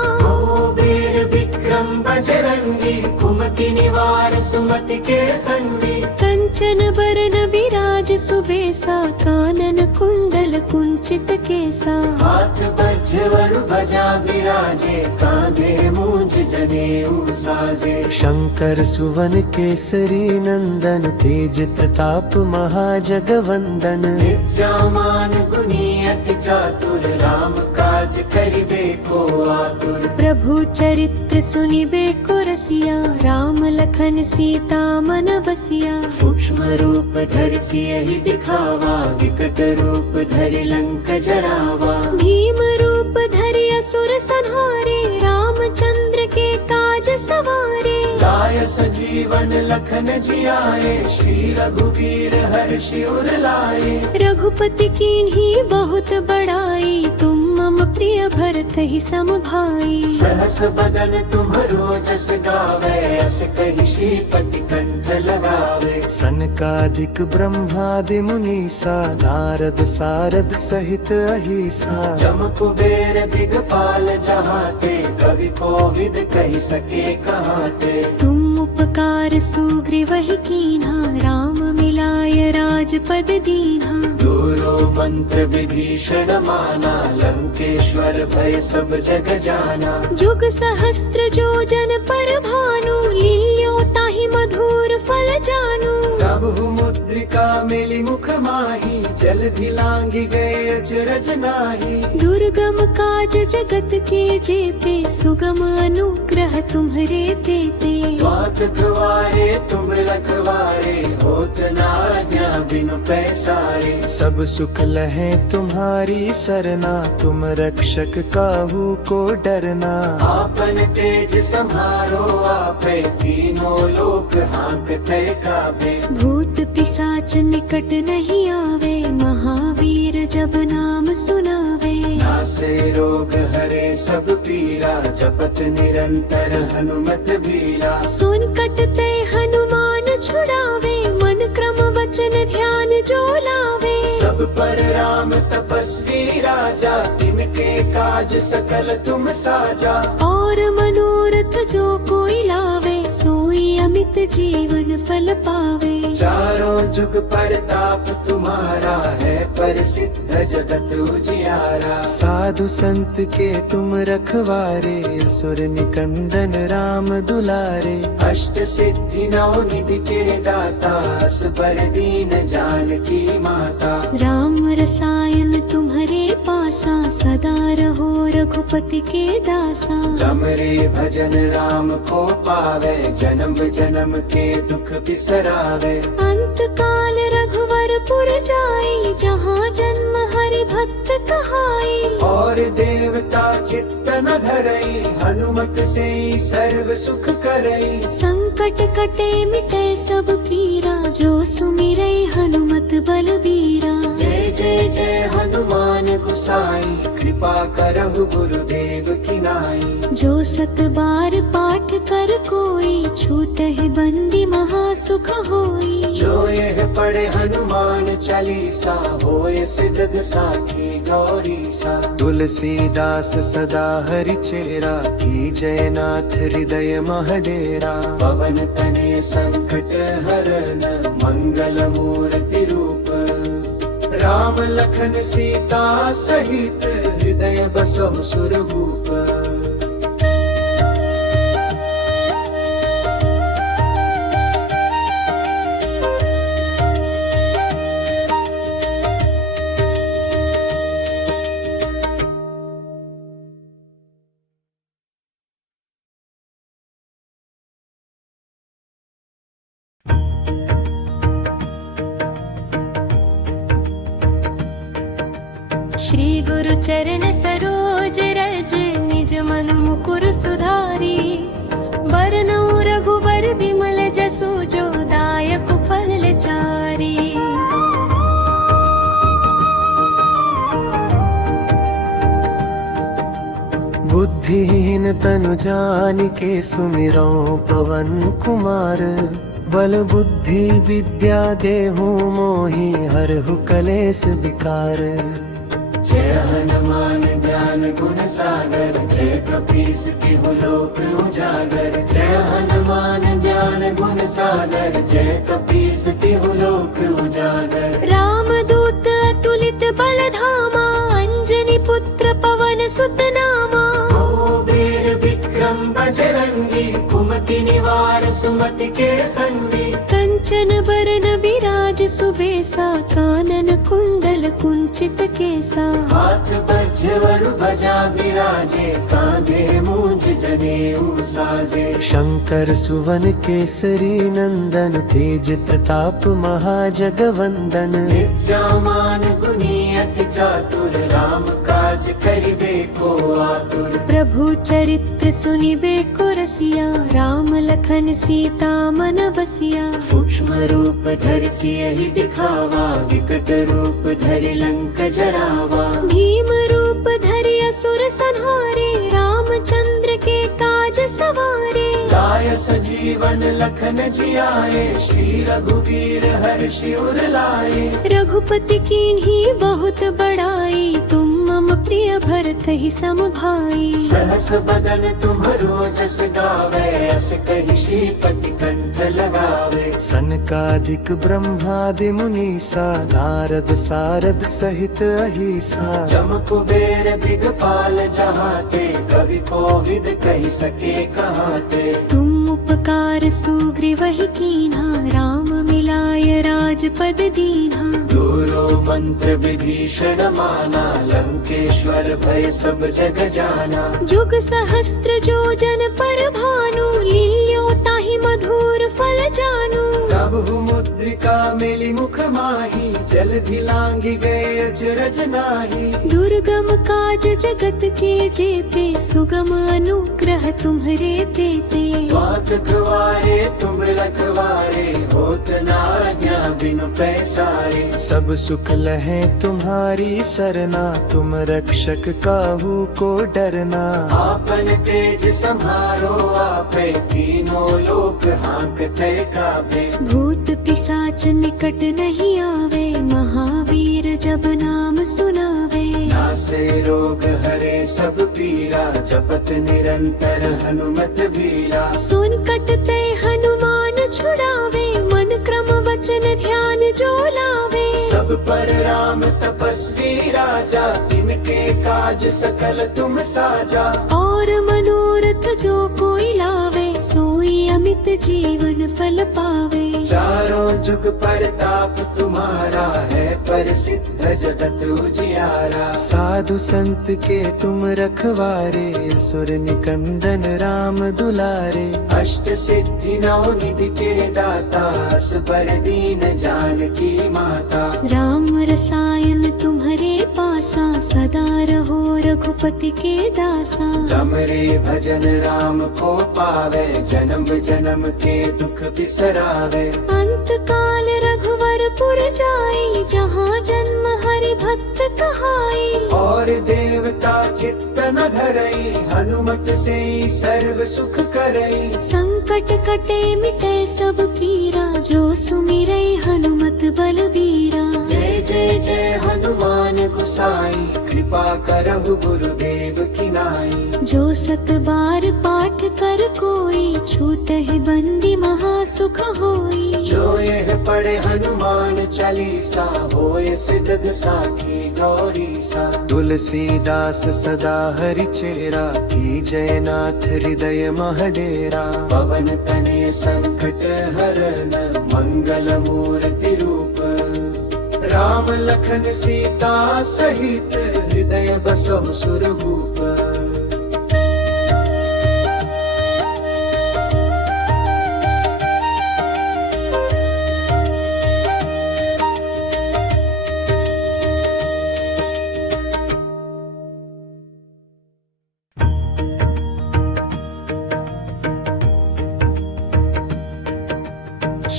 वीर विक्रम बजरंगी कुमति निवार सुमति के संगी। कंचन बरन विराज सुबेसा कानन कुंडल कुंचित केसा। हाथ वज्र ध्वजा विराजे कांधे मूंज जनेऊ साजे। शंकर सुवन केसरी नंदन तेज प्रताप महाजगवंदन। विद्यामान गुणी अति चातुर राम काज करिबे को आतुर। प्रभु चरित्र सुनिबे को रसिया राम लखन सीता मन बसिया। सूक्ष्म रूप धरि सियहि दिखावा विकट रूप धरि लंक जरावा। भीम रूप धरि असुर संहारे रामचंद्र के काज सवारे। लाय सजीवन लखन जियाए श्री रघुवीर हर्षि उर लाए। रघुपति कीन्ही बहुत बड़ाई तुम मम प्रिय भरत ही सम भाई। सहस बदन तुम्हरो जस गावे अस कहि श्रीपति कंठ लगावे। सनकादिक ब्रह्मादि मुनीसा नारद सारद सहित अहिसा। जम कुबेर दिगपाल जहाते कवि कोविद कहि सके कहाते। तुम उपकार सुग्रीव ही कीन्हा राम मिलाय राजपद दीन्हा। दूरो मंत्र विभीषण माना लंकेश्वर भय सब जग जाना। जुग सहस्त्र जो जन पर भानु लील्यो ताहि मधुर फल जानू। प्रभु मुद्रिका मिली मुख माही जलधि लांघि गए अचरज नाही। दुर्गम काज जगत के जेते सुगम अनुग्रह तुम्हरे तेते। बात द्वारे तुम रखवारे होत न आज्ञा बिनु पैसारे। सब सुख लहे तुम्हारी सरना तुम रक्षक काहू को डरना। आपन तेज समारो आपे तीनों लोक हाँकते काबे। भूत पिशाच निकट नहीं आवे महावीर जब नाम सुनावे। नासे रोग हरे सब पीरा जपत निरंतर हनुमत बीरा। सुन कटते हनुमान छुड़ावे मन क्रम वचन ध्यान जो लावे। सब पर राम तपस्वी राजा तिनके काज सकल तुम साजा। और मनोरथ जो कोई लावे सोई अमित जीवन फल पावे। चारों जुग परताप तुम्हारा है प्रसिद्ध जगत उजियारा। साधु संत के तुम रखवारे असुर निकंदन राम दुलारे। अष्ट सिद्धि नौ निधि के दाता असबर दीन जानकी माता। राम रसायन तुम्हारे पासा सदा रहो रघुपति के दासा। जमरे भजन राम को पावे जन्म जन्म के दुख बिसरावे। अंत काल रघुवर पुर जाई जहाँ जन्म हरि भक्त कहाई। और देवता चित्त न धरई हनुमत से सर्व सुख करई। संकट कटे मिटे सब पीरा जो सुमिरै हनुमत बलबीरा। जय जय जय हनुमान गोसाई कृपा करहु गुरुदेव की नाई। जो सत बार पाठ कर कोई छूटहि बंदी महासुख होई। जो यह पढ़े हनुमान चालीसा होए सिद्ध साखी गौरीसा। तुलसीदास सदा हरि चेरा की जयनाथ हृदय महडेरा। पवन तनय संकट हरन मंगल मूर्ति रूप। राम लखन सीता सहित हृदय बसहु सुरभूप। श्री गुरु चरण सरोज रज निज मन मुकुर सुधारी बरनउँ रघुबर बिमल जसु जो दायक फल चारी। बुद्धिहीन तनु जानिके सुमिरौ पवन कुमार बल बुद्धि विद्या देहु मोहि हरहु कलेस विकार। जय हनुमान ज्ञान गुण सागर जय कपीस तिहु लोक उजागर। जय हनुमान ज्ञान गुण सागर जय कपीस तिहु लोक उजागर। रामदूत अतुलित बल धामा अंजनी पुत्र पवन सुत नामा। वीर विक्रम बजरंगी कुमति निवार सुमति के संगी। कंचन बरन बिराज सुबेसा कानन कुंडल कुंचित केसा। हाथ वज्र ध्वजा बिराजे कांधे मूंज जनेऊ साजे। शंकर सुवन केसरी नंदन तेज प्रताप महाजगवंदन। विद्यामान गुणी अति चातुर राम काज करिबे को आतुर। प्रभु चरित्र सुनिबे को रसिया राम लखन सीता मन बसिया। सूक्ष्म रूप धरि सियहि दिखावा विकट रूप धरि लंक जरावा। भीम रूप धरि असुर संहारे रामचंद्र के काज सवारे। लाय सजीवन लखन जियाए श्री रघुवीर हर्षि उर लाए। रघुपति कीन्ही बहुत बड़ाई तुम मम प्रिय भरत ही सम भाई। सहस बदन तुम्हरो जस गावे अस कहि श्रीपति कंठ लगावे। सनकादिक ब्रह्मादि मुनीसा नारद सारद सहित अहिसा। जम कुबेर दिगपाल जहाते कवि कोविद कहि सके कहाते। तुम उपकार सुग्रीव ही कीन्हा राम मिलाय राजपद दीन्हा। दूरो मंत्र विभीषण माना लंकेश्वर भय सब जग जाना। जुग सहस्त्र जो जन पर भानु लील्यो ताहि मधुर फल जानू। तब मुद्रिका मिली मुख माही जलधि लांघि गए अचरज नाही। दुर्गम काज जगत के जेते सुगम अनुग्रह तुम्हरे तेते। बात गवारे तुम रखवारे होत न आज्ञा बिनु पैसारे। सब सुख लहे तुम्हारी सरना तुम रक्षक काहू को डरना। आपन तेज सम्हारो आपे तीनों लोक हाँकते कापे। भूत पिशाच निकट नहीं आवे महावीर जब नाम सुनावे। नासे रोग हरे सब पीरा जपत निरंतर हनुमत बीरा। सुन कटते हनुमान छुड़ावे मन क्रम वचन ध्यान जो लावे। सब पर राम तपस्वी राजा तिनके काज सकल तुम साजा। और मनोरथ जो कोई लावे सोई अमित जीवन फल पावे। चारों जुग परताप तुम्हारा है प्रसिद्ध जगत उजियारा। साधु संत के तुम रखवारे असुर निकंदन राम दुलारे। अष्ट सिद्धि नौ निधि के दाता असबर दीन जानकी माता। राम रसायन तुम्हरे पासा सदा रहो रघुपति के दासा। जमरे भजन राम को पावे जन्म जन्म के दुख बिसरावे। अंत काल रघुवर पुर जाई जहाँ जन्म हरि भक्त कहाई। और देवता चित्त न धरई हनुमत से सर्व सुख करई। संकट कटे मिटे सब पीरा जो सुमिरै हनुमत बलबीरा। जय जय जय हनुमान गोसाई कृपा करहु गुरुदेव की नाई। जो सत बार पाठ कर कोई छूटहि बंदी महासुख होई। जो यह पढ़े हनुमान चालीसा होए सिद्ध साखी गौरीसा। तुलसीदास सदा हरि चेरा की जयनाथ हृदय महडेरा। पवन तनय संकट हरन मंगल मूर्ति रूप। राम लखन सीता सहित हृदय बसहु सुरभूप।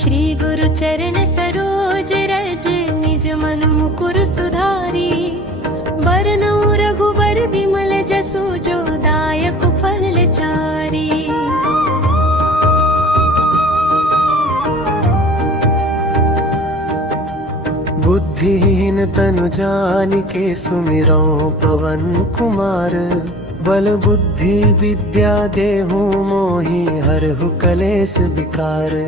श्री गुरु चरण सरोज रज निज मन मुकुर सुधारी बरनौ रघुबर विमल जसु जो दायक फल चारी। बुद्धिहीन तनु जानिके सुमिरौ पवन कुमार बल बुद्धि विद्या देहु मोहि हरहु कलेस विकार।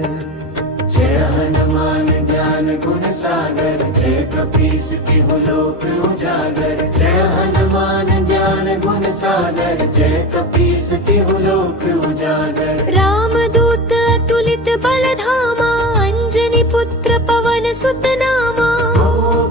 जय हनुमान ज्ञान गुण सागर जय कपीस तिहु लोक उजागर। जय हनुमान ज्ञान गुण सागर जय कपीस तिहु लोक उजागर। रामदूत अतुलित बल धामा अंजनी पुत्र पवन सुत नामा।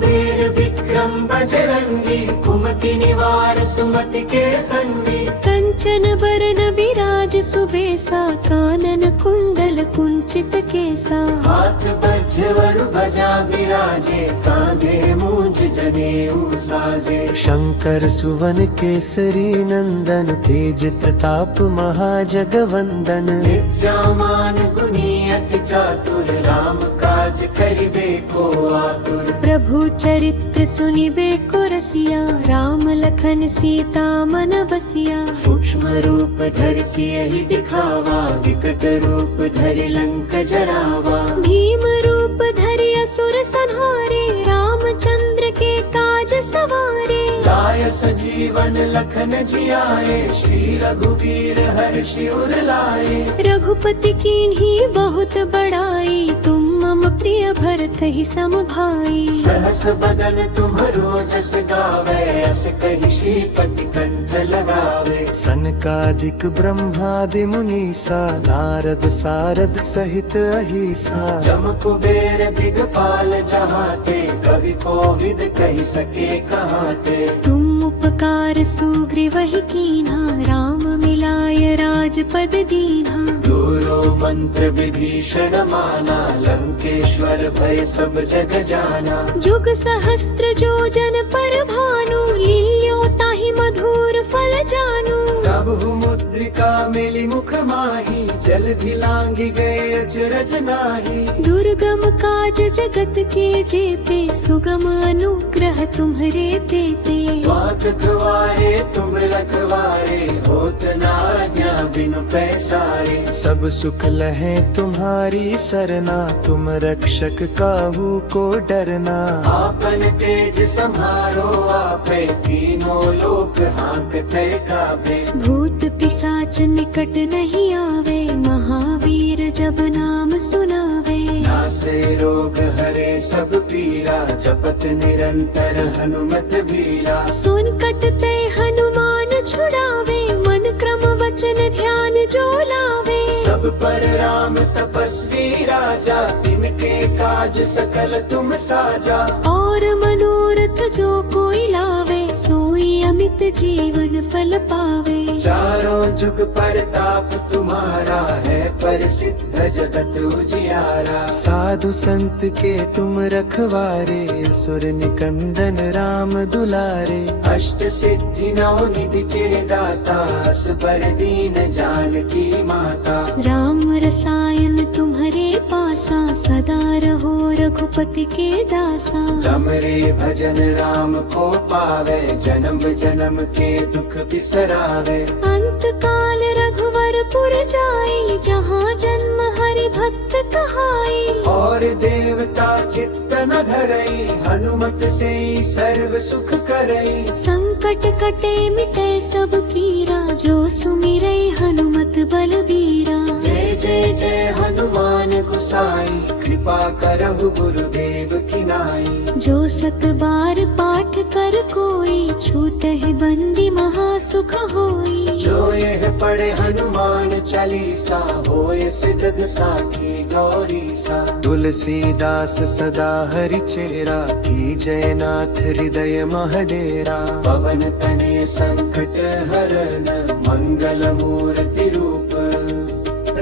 वीर विक्रम बजरंगी कुमति निवार सुमति के संगी। कंचन बरन बिराज सुबेसा कानन कुंडल कुंचित केसा। हाथ वज्र ध्वजा बिराजे कांधे मूंज जनेऊ साजे। शंकर सुवन केसरी नंदन तेज प्रताप महाजगवंदन। विद्यामान गुणी अति चातुर राम काज करिबे को आतुर। प्रभु चरित्र सुनिबे को रसिया राम लखन सीता मन बसिया। सूक्ष्म रूप धरि सियहि दिखावा विकट रूप धरि लंक जरावा। भीम रूप धरि असुर संहारे रामचंद्र के काज सवारे। लाय सजीवन लखन जियाए श्री रघुबीर हर्षि उर लाए। रघुपति कीन्ही बहुत बड़ाई तुम मम प्रिय भरत ही सम भाई। सहस बदन तुम्हरो जस गावे अस कहि श्रीपति कंठ लगावे। सनकादिक ब्रह्मादि मुनीसा नारद सारद सहित अहिसा। जम कुबेर दिगपाल जहाते कवि कोविद कहि सके कहाते। तुम उपकार सुग्रीव ही कीन्हा राम मिलाय राजपद दीन्हा। दूरो मंत्र विभीषण माना लंकेश्वर भय सब जग जाना। जुग सहस्त्र जो जन पर भानु लील्यो ताहि मधुर फल जानू। तब मुद्रिका मिली मुख माही जलधि लांघि गए अचरज नाही। दुर्गम काज जगत के जेते सुगम अनुग्रह तुम्हरे देते। बात गवारे तुम रखवारे होत न आज्ञा बिनु पैसारे। सब सुख लहे तुम्हारी सरना तुम रक्षक काहू को डरना। आपन तेज सम्हारो आपे तीनों लोक हाँकते काबे। भूत पिशाच निकट नहीं आवे महावीर जब नाम सुनावे। नासे रोग हरे सब पीरा जपत निरंतर हनुमत बीरा। सुन कटते हनुमान छुड़ावे मन क्रम वचन ध्यान जो लावे। सब पर राम तपस्वी राजा तिनके काज सकल तुम साजा। और मनोरथ जो कोई लावे सोई अमित जीवन फल पावे। चारों जुग परताप तुम्हारा है प्रसिद्ध जगत उजियारा। साधु संत के तुम रखवारे असुर निकंदन राम दुलारे। अष्ट सिद्धि नौ निधि के दाता असबर दीन जानकी माता। राम रसायन तुम्हारे पासा सदा रहो रघुपति के दासा। जमरे भजन राम को पावे जन्म जन्म के दुख बिसरावे। अंत काल रघुवर पुर जाई जहाँ जन्म हरि भक्त कहाई। और देवता चित्त न धरई हनुमत से सर्व सुख करई। संकट कटे मिटे सब पीरा जो सुमिरै हनुमत बलबीरा। जय जय जय हनुमान गोसाई कृपा करहु गुरुदेव की नाई। जो सत बार पाठ कर कोई छूटहि बंदी महासुख होई। जो यह पढ़े हनुमान चालीसा होए सिद्ध साखी गौरी सा। तुलसीदास सदा हरि चेरा की जयनाथ हृदय महडेरा। पवन तनय संकट हरन मंगल मूर्ति रूप।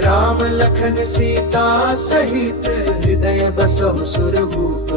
राम लखन सीता सहित हृदय बसहु सुरभूप।